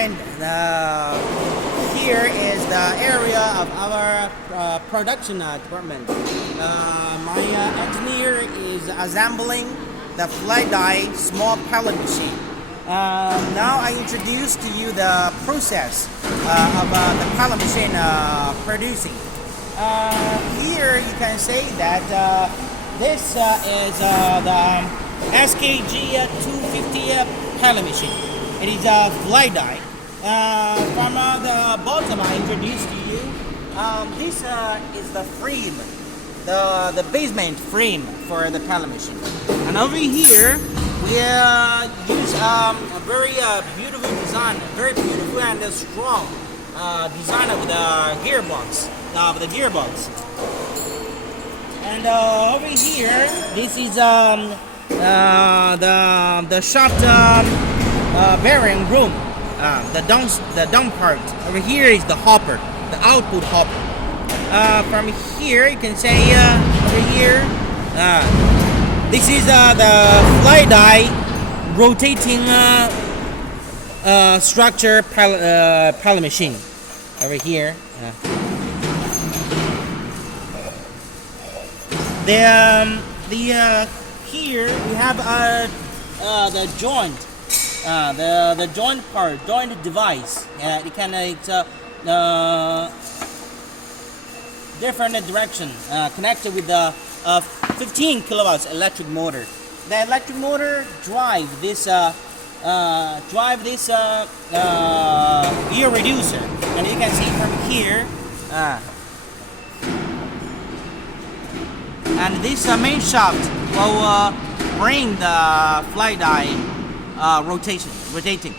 friend, here is the area of our production department. My engineer is assembling the flat die small pellet machine. Now I introduce to you the process of the pellet machine producing. Here you can say that this is the SKG 250 pellet machine. It is a flat die. From the bottom I introduced to you, this is the frame, the basement frame for the pellet machine. And over here we use a very beautiful design, very beautiful and strong design of the gearbox. And over here, this is the shaft bearing room. The down part. Over here is the hopper, the output hopper. From here you can say over here, this is the flat die rotating structure pellet machine. Over here. Here we have the joint. The joint part, joint device. It can different direction connected with the 15 kilowatts electric motor. The electric motor drive this ear reducer, and you can see from here. And this main shaft will bring the flat die rotating.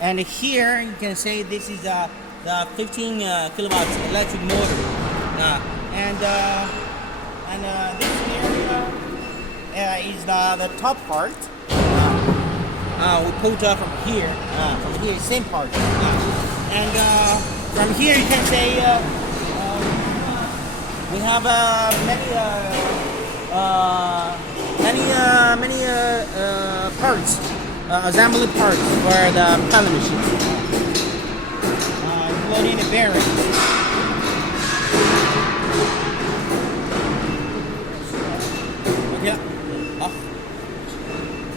And here you can say this is the 15 kilowatts electric motor. And this area is the top part. We put from here, same part. And from here you can say we have many parts, assembly parts for the pellet machine, including the bearings.